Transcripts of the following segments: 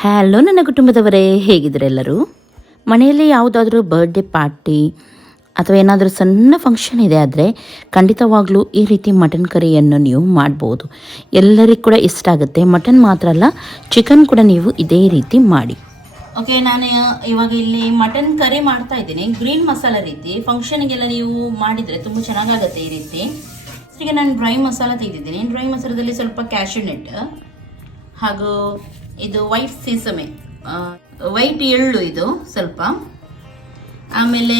Hello ನನ್ನ ಕುಟುಂಬದವರೇ, ಹೇಗಿದ್ದೀರೆಲ್ಲರೂ? ಮನೆಯಲ್ಲಿ ಯಾವುದಾದ್ರೂ ಬರ್ಡೇ ಪಾರ್ಟಿ ಅಥವಾ ಏನಾದರೂ ಸಣ್ಣ ಫಂಕ್ಷನ್ ಇದೆ ಆದರೆ ಖಂಡಿತವಾಗ್ಲೂ ಈ ರೀತಿ ಮಟನ್ ಕರಿಯನ್ನು ನೀವು ಮಾಡ್ಬೋದು. ಎಲ್ಲರಿಗೂ ಕೂಡ ಇಷ್ಟ ಆಗುತ್ತೆ. ಮಟನ್ ಮಾತ್ರ ಅಲ್ಲ, ಚಿಕನ್ ಕೂಡ ನೀವು ಇದೇ ರೀತಿ ಮಾಡಿ. ಓಕೆ, ನಾನು ಇವಾಗ ಇಲ್ಲಿ ಮಟನ್ ಕರಿ ಮಾಡ್ತಾ ಇದ್ದೀನಿ. ಗ್ರೀನ್ ಮಸಾಲ ರೀತಿ ಫಂಕ್ಷನ್ಗೆಲ್ಲ ನೀವು ಮಾಡಿದರೆ ತುಂಬ ಚೆನ್ನಾಗಾಗುತ್ತೆ ಈ ರೀತಿ. ಈಗ ನಾನು ಡ್ರೈ ಮಸಾಲ ತೆಗೆದಿದ್ದೀನಿ. ಡ್ರೈ ಮಸಾಲದಲ್ಲಿ ಸ್ವಲ್ಪ ಕ್ಯಾಶ್ಯೂ ನಟ್ ಹಾಗೂ ಇದು ವೈಟ್ ಸೀಸಮೆ, ವೈಟ್ ಎಳ್ಳು ಇದು ಸ್ವಲ್ಪ. ಆಮೇಲೆ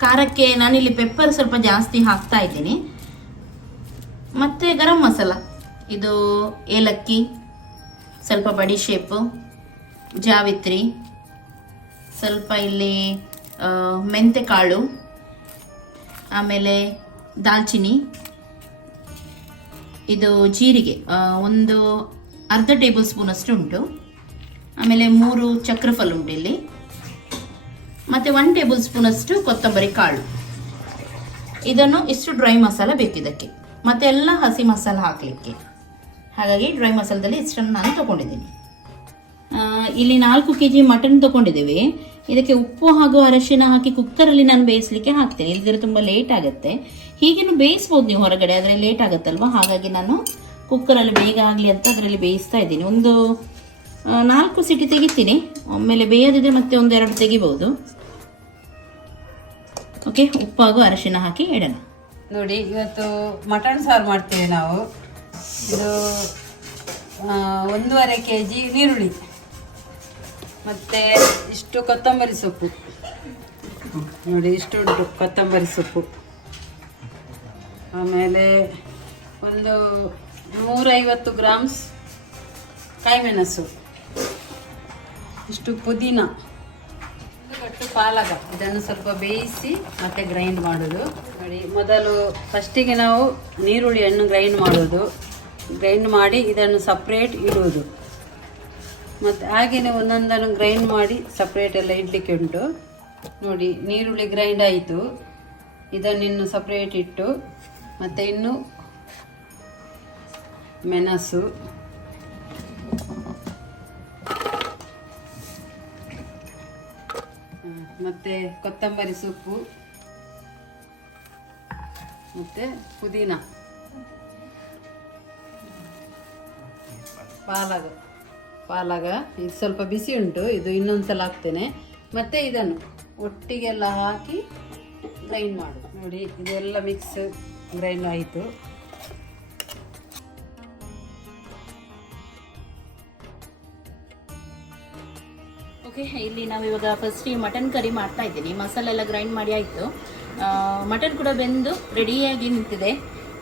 ಖಾರಕ್ಕೆ ನಾನಿಲ್ಲಿ ಪೆಪ್ಪರ್ ಸ್ವಲ್ಪ ಜಾಸ್ತಿ ಹಾಕ್ತಾ ಇದ್ದೀನಿ. ಮತ್ತು ಗರಂ ಮಸಾಲ, ಇದು ಏಲಕ್ಕಿ, ಸ್ವಲ್ಪ ಬಡಿಶೇಪು, ಜಾವಿತ್ರಿ, ಸ್ವಲ್ಪ ಇಲ್ಲಿ ಮೆಂತೆ ಕಾಳು, ಆಮೇಲೆ ದಾಲ್ಚಿನ್ನಿ, ಇದು ಜೀರಿಗೆ ಒಂದು ಅರ್ಧ ಟೇಬಲ್ ಸ್ಪೂನ್ ಅಷ್ಟು ಉಂಟು. ಆಮೇಲೆ 3 ಚಕ್ರಫಲ ಉಂಟು ಇಲ್ಲಿ, ಮತ್ತು 1 ಟೇಬಲ್ ಸ್ಪೂನ್ ಅಷ್ಟು ಕೊತ್ತಂಬರಿ ಕಾಳು. ಇದನ್ನು ಇಷ್ಟು ಡ್ರೈ ಮಸಾಲ ಬೇಕು ಇದಕ್ಕೆ, ಮತ್ತೆ ಎಲ್ಲ ಹಸಿ ಮಸಾಲ ಹಾಕಲಿಕ್ಕೆ. ಹಾಗಾಗಿ ಡ್ರೈ ಮಸಾಲದಲ್ಲಿ ಇಷ್ಟನ್ನು ನಾನು ತೊಗೊಂಡಿದ್ದೀನಿ. ಇಲ್ಲಿ 4 kg ಮಟನ್ ತೊಗೊಂಡಿದ್ದೇವೆ. ಇದಕ್ಕೆ ಉಪ್ಪು ಹಾಗೂ ಅರಶಿನ ಹಾಕಿ ಕುಕ್ಕರಲ್ಲಿ ನಾನು ಬೇಯಿಸಲಿಕ್ಕೆ ಹಾಕ್ತೇನೆ. ಇಲ್ಲದ್ರೆ ತುಂಬ ಲೇಟ್ ಆಗುತ್ತೆ. ಹೀಗೇನು ಬೇಯಿಸ್ಬೋದು ನೀವು ಹೊರಗಡೆ, ಆದರೆ ಲೇಟ್ ಆಗುತ್ತಲ್ವ. ಹಾಗಾಗಿ ನಾನು ಕುಕ್ಕರಲ್ಲಿ ಬೇಗ ಆಗಲಿ ಅಂತ ಅದರಲ್ಲಿ ಬೇಯಿಸ್ತಾ ಇದ್ದೀನಿ. ಒಂದು 4 ಸಿಟಿ ತೆಗಿತೀನಿ. ಆಮೇಲೆ ಬೇಯದಿದೆ ಮತ್ತೆ 1-2 ತೆಗಿಬಹುದು. ಓಕೆ, ಉಪ್ಪು ಹಾಗೂ ಅರಶಿನ ಹಾಕಿ ಇಡೋಣ. ನೋಡಿ, ಇವತ್ತು ಮಟನ್ ಸಾರು ಮಾಡ್ತೇವೆ ನಾವು. ಇದು 1.5 kg ನೀರುಳ್ಳಿ, ಮತ್ತು ಇಷ್ಟು ಕೊತ್ತಂಬರಿ ಸೊಪ್ಪು. ನೋಡಿ, ಇಷ್ಟು ಉಂಟು ಕೊತ್ತಂಬರಿ ಸೊಪ್ಪು. ಆಮೇಲೆ ಒಂದು 150 ಗ್ರಾಮ್ಸ್ ಕಾಯಿಮೆಣಸು, ಇಷ್ಟು ಪುದೀನ, ಕಟ್ಟು ಪಾಲಕ. ಇದನ್ನು ಸ್ವಲ್ಪ ಬೇಯಿಸಿ ಮತ್ತೆ ಗ್ರೈಂಡ್ ಮಾಡೋದು. ನೋಡಿ, ಮೊದಲು ಫಸ್ಟಿಗೆ ನಾವು ನೀರುಳ್ಳಿಯನ್ನು ಗ್ರೈಂಡ್ ಮಾಡೋದು. ಗ್ರೈಂಡ್ ಮಾಡಿ ಇದನ್ನು ಸಪ್ರೇಟ್ ಇಡುವುದು. ಮತ್ತು ಹಾಗೆಯೇ ಒಂದೊಂದನ್ನು ಗ್ರೈಂಡ್ ಮಾಡಿ ಸಪ್ರೇಟ್ ಎಲ್ಲ ಇಡಲಿಕ್ಕೆ ಉಂಟು. ನೋಡಿ, ನೀರುಳ್ಳಿ ಗ್ರೈಂಡ್ ಆಯಿತು. ಇದನ್ನಿನ್ನು ಸಪ್ರೇಟ್ ಇಟ್ಟು, ಮತ್ತು ಇನ್ನು ಮೆಣಸು, ಮತ್ತು ಕೊತ್ತಂಬರಿ ಸೊಪ್ಪು, ಮತ್ತು ಪುದೀನ, ಪಾಲಕ ಇದು ಸ್ವಲ್ಪ ಬಿಸಿ ಉಂಟು. ಇದು ಇನ್ನೊಂದು ಸಲ ಹಾಕ್ತೇನೆ. ಮತ್ತು ಇದನ್ನು ಒಟ್ಟಿಗೆಲ್ಲ ಹಾಕಿ ಗ್ರೈಂಡ್ ಮಾಡು. ನೋಡಿ, ಇದೆಲ್ಲ ಮಿಕ್ಸ್ ಗ್ರೈಂಡ್ ಆಯಿತು. ಓಕೆ, ಇಲ್ಲಿ ನಾವು ಇವಾಗ ಫಸ್ಟ್ ಈ ಮಟನ್ ಕರಿ ಮಾಡ್ತಾ ಇದ್ದೀನಿ. ಮಸಾಲೆ ಎಲ್ಲ ಗ್ರೈಂಡ್ ಮಾಡಿ ಆಯಿತು. ಮಟನ್ ಕೂಡ ಬೆಂದು ರೆಡಿಯಾಗಿ ನಿಂತಿದೆ.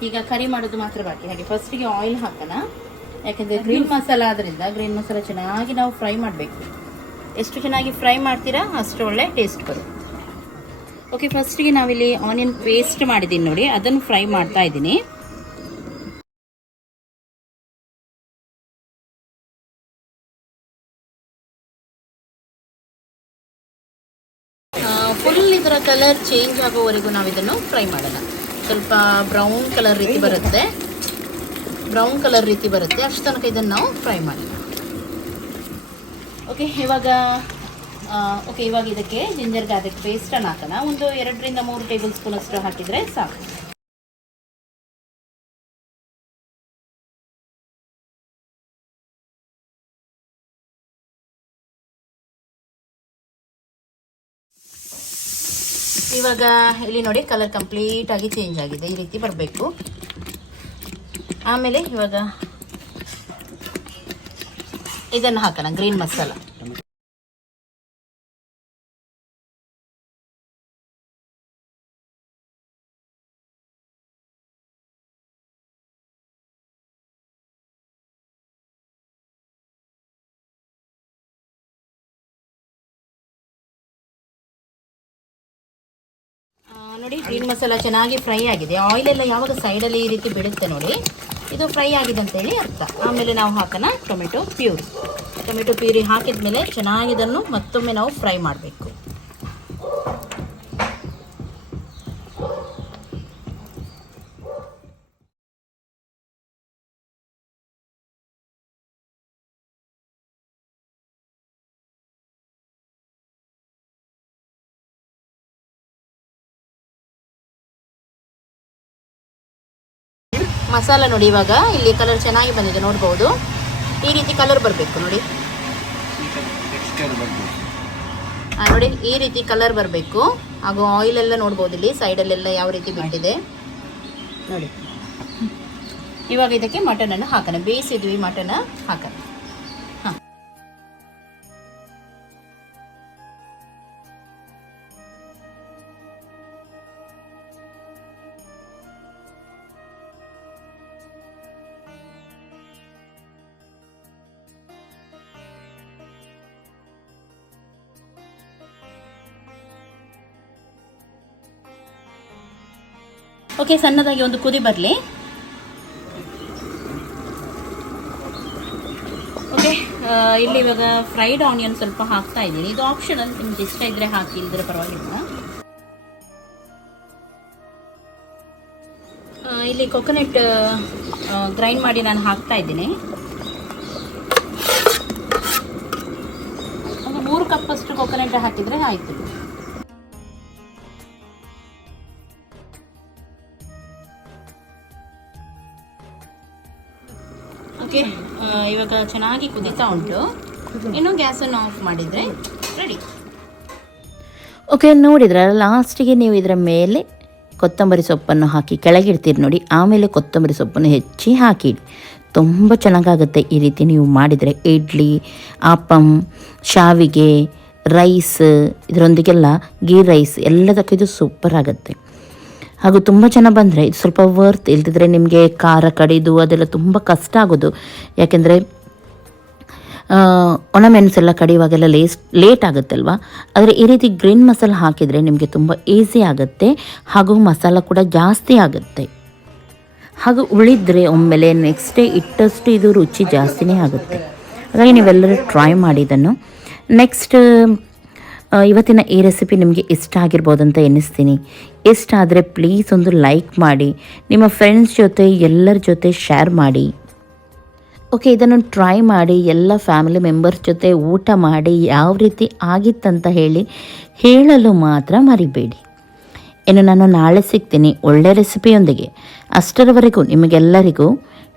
ಈಗ ಕರಿ ಮಾಡೋದು ಮಾತ್ರ ಬಾಕಿ. ಹಾಗೆ ಫಸ್ಟಿಗೆ ಆಯಿಲ್ ಹಾಕೋಣ. ಯಾಕೆಂದರೆ ಗ್ರೀನ್ ಮಸಾಲ ಆದ್ದರಿಂದ ಗ್ರೀನ್ ಮಸಾಲ ಚೆನ್ನಾಗಿ ನಾವು ಫ್ರೈ ಮಾಡಬೇಕು. ಎಷ್ಟು ಚೆನ್ನಾಗಿ ಫ್ರೈ ಮಾಡ್ತೀರಾ ಅಷ್ಟು ಒಳ್ಳೆ ಟೇಸ್ಟ್ ಬರುತ್ತೆ. ಓಕೆ, ಫಸ್ಟಿಗೆ ನಾವಿಲ್ಲಿ ಆನಿಯನ್ ಪೇಸ್ಟ್ ಮಾಡಿದ್ದೀನಿ ನೋಡಿ, ಅದನ್ನು ಫ್ರೈ ಮಾಡ್ತಾ ಇದ್ದೀನಿ. ಫುಲ್ ಇದರ ಕಲರ್ ಚೇಂಜ್ ಆಗೋವರೆಗೂ ನಾವು ಇದನ್ನು ಫ್ರೈ ಮಾಡೋಣ. ಸ್ವಲ್ಪ ಬ್ರೌನ್ ಕಲರ್ ರೀತಿ ಬರುತ್ತೆ ಅಷ್ಟು ತನಕ ಇದನ್ನು ನಾವು ಫ್ರೈ ಮಾಡೋಣ. ಓಕೆ, ಇವಾಗ ಇದಕ್ಕೆ ಜಿಂಜರ್ ಗಾರ್ಲಿಕ್ ಪೇಸ್ಟನ್ನು ಹಾಕೋಣ. ಒಂದು 2-3 ಟೇಬಲ್ ಸ್ಪೂನ್ ಅಷ್ಟು ಹಾಕಿದರೆ ಸಾಕು. ಇವಾಗ ಇಲ್ಲಿ ನೋಡಿ, ಕಲರ್ ಕಂಪ್ಲೀಟ್ ಆಗಿ ಚೇಂಜ್ ಆಗಿದೆ. ಈ ರೀತಿ ಬರಬೇಕು. ಆಮೇಲೆ ಇವಾಗ ಇದನ್ನು ಹಾಕೋಣ, ಗ್ರೀನ್ ಮಸಾಲ. ನೋಡಿ, ಗ್ರೀನ್ ಮಸಾಲ ಚೆನ್ನಾಗಿ ಫ್ರೈ ಆಗಿದೆ. ಆಯಿಲ್ ಎಲ್ಲ ಯಾವಾಗ ಸೈಡಲ್ಲಿ ಈ ರೀತಿ ಬಿಡುತ್ತೆ ನೋಡಿ, ಇದು ಫ್ರೈ ಆಗಿದೆ ಅಂತೇಳಿ ಅರ್ಥ. ಆಮೇಲೆ ನಾವು ಹಾಕೋಣ ಟೊಮೆಟೊ ಪ್ಯೂರಿ ಹಾಕಿದ ಮೇಲೆ ಚೆನ್ನಾಗಿ ಇದನ್ನು ಮತ್ತೊಮ್ಮೆ ನಾವು ಫ್ರೈ ಮಾಡಬೇಕು. ಮಸಾಲ ನೋಡಿ, ಇವಾಗ ಇಲ್ಲಿ ಕಲರ್ ಚೆನ್ನಾಗಿ ಬಂದಿದೆ ನೋಡ್ಬೋದು. ಈ ರೀತಿ ಕಲರ್ ಬರಬೇಕು ನೋಡಿ. ನೋಡಿ ಈ ರೀತಿ ಕಲರ್ ಬರಬೇಕು. ಹಾಗೂ ಆಯಿಲ್ ಎಲ್ಲ ನೋಡ್ಬೋದು, ಇಲ್ಲಿ ಸೈಡಲ್ಲೆಲ್ಲ ಯಾವ ರೀತಿ ಬಿಟ್ಟಿದೆ ನೋಡಿ. ಇವಾಗ ಇದಕ್ಕೆ ಮಟನನ್ನು ಹಾಕೋಣ, ಬೇಯಿಸಿದ್ವಿ ಮಟನ್ ಹಾಕೋಣ. ಹಾಂ, ಓಕೆ, ಸಣ್ಣದಾಗಿ ಒಂದು ಕುದಿ ಬರಲಿ. ಓಕೆ, ಇಲ್ಲಿ ಇವಾಗ ಫ್ರೈಡ್ ಆನಿಯನ್ ಸ್ವಲ್ಪ ಹಾಕ್ತಾ ಇದ್ದೀನಿ. ಇದು ಆಪ್ಷನಲ್, ನಿಮ್ಗೆ ಇಷ್ಟ ಇದ್ರೆ ಹಾಕಿ, ಇಲ್ಲದ್ರೆ ಪರವಾಗಿಲ್ಲ. ಇಲ್ಲಿ ಕೊಕೊನಟ್ ಗ್ರೈಂಡ್ ಮಾಡಿ ನಾನು ಹಾಕ್ತಾ ಇದ್ದೀನಿ. ಒಂದು 3 ಕಪ್ಪಷ್ಟು ಕೊಕೊನಟ್ ಹಾಕಿದರೆ ಆಯಿತು. ಓಕೆ, ಇವಾಗ ಚೆನ್ನಾಗಿ ಕುದೀತಾ ಉಂಟು. ಇನ್ನು ಗ್ಯಾಸನ್ನು ಆಫ್ ಮಾಡಿದರೆ ರೆಡಿ. ಓಕೆ, ನೋಡಿದ್ರೆ ಲಾಸ್ಟಿಗೆ ನೀವು ಇದರ ಮೇಲೆ ಕೊತ್ತಂಬರಿ ಸೊಪ್ಪನ್ನು ಹಾಕಿ ಕೆಳಗಿಡ್ತೀರಿ ನೋಡಿ. ಆಮೇಲೆ ಕೊತ್ತಂಬರಿ ಸೊಪ್ಪನ್ನು ಹೆಚ್ಚಿ ಹಾಕಿಡಿ. ತುಂಬ ಚೆನ್ನಾಗಾಗುತ್ತೆ ಈ ರೀತಿ ನೀವು ಮಾಡಿದರೆ. ಇಡ್ಲಿ, ಆಪಂ, ಶಾವಿಗೆ, ರೈಸ್, ಇದರೊಂದಿಗೆಲ್ಲ ಗೀ ರೈಸ್ ಎಲ್ಲದಕ್ಕೂ ಇದು ಸೂಪರ್ ಆಗುತ್ತೆ. ಹಾಗೂ ತುಂಬ ಜನ ಬಂದರೆ ಇದು ಸ್ವಲ್ಪ ವರ್ತ್. ಇಲ್ದಿದ್ರೆ ನಿಮಗೆ ಖಾರ ಕಡಿದು ಅದೆಲ್ಲ ತುಂಬ ಕಷ್ಟ ಆಗೋದು. ಯಾಕೆಂದರೆ ಒಣಮೆಣಸೆಲ್ಲ ಕಡಿಯುವಾಗೆಲ್ಲ ಲೇಟ್ ಆಗುತ್ತಲ್ವ. ಆದರೆ ಈ ರೀತಿ ಗ್ರೀನ್ ಮಸಾಲ ಹಾಕಿದರೆ ನಿಮಗೆ ತುಂಬ ಈಸಿ ಆಗುತ್ತೆ. ಹಾಗೂ ಮಸಾಲ ಕೂಡ ಜಾಸ್ತಿ ಆಗುತ್ತೆ. ಹಾಗೂ ಉಳಿದ್ರೆ ಒಮ್ಮೆಲೆ ನೆಕ್ಸ್ಟ್ ಡೇ ಇಟ್ಟಷ್ಟು ಇದು ರುಚಿ ಜಾಸ್ತಿನೇ ಆಗುತ್ತೆ. ಹಾಗಾಗಿ ನೀವೆಲ್ಲರೂ ಟ್ರೈ ಮಾಡಿ ಇದನ್ನು. ನೆಕ್ಸ್ಟ್ ಇವತ್ತಿನ ಈ ರೆಸಿಪಿ ನಿಮಗೆ ಇಷ್ಟ ಆಗಿರ್ಬೋದು ಅಂತ ಎನ್ನಿಸ್ತೀನಿ. ಇಷ್ಟ ಆದರೆ ಪ್ಲೀಸ್ ಒಂದು ಲೈಕ್ ಮಾಡಿ, ನಿಮ್ಮ ಫ್ರೆಂಡ್ಸ್ ಜೊತೆ ಎಲ್ಲರ ಜೊತೆ ಶೇರ್ ಮಾಡಿ. ಓಕೆ, ಇದನ್ನು ಟ್ರೈ ಮಾಡಿ ಎಲ್ಲ ಫ್ಯಾಮಿಲಿ ಮೆಂಬರ್ಸ್ ಜೊತೆ ಊಟ ಮಾಡಿ ಯಾವ ರೀತಿ ಆಗಿತ್ತಂತ ಹೇಳಲು ಮಾತ್ರ ಮರಿಬೇಡಿ. ಇನ್ನು ನಾನು ನಾಳೆ ಸಿಗ್ತೀನಿ ಒಳ್ಳೆ ರೆಸಿಪಿಯೊಂದಿಗೆ. ಅಷ್ಟರವರೆಗೂ ನಿಮಗೆಲ್ಲರಿಗೂ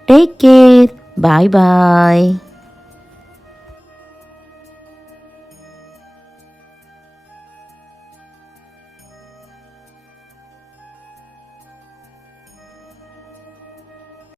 ಟೇಕ್ ಕೇರ್. ಬಾಯ್ ಬಾಯ್.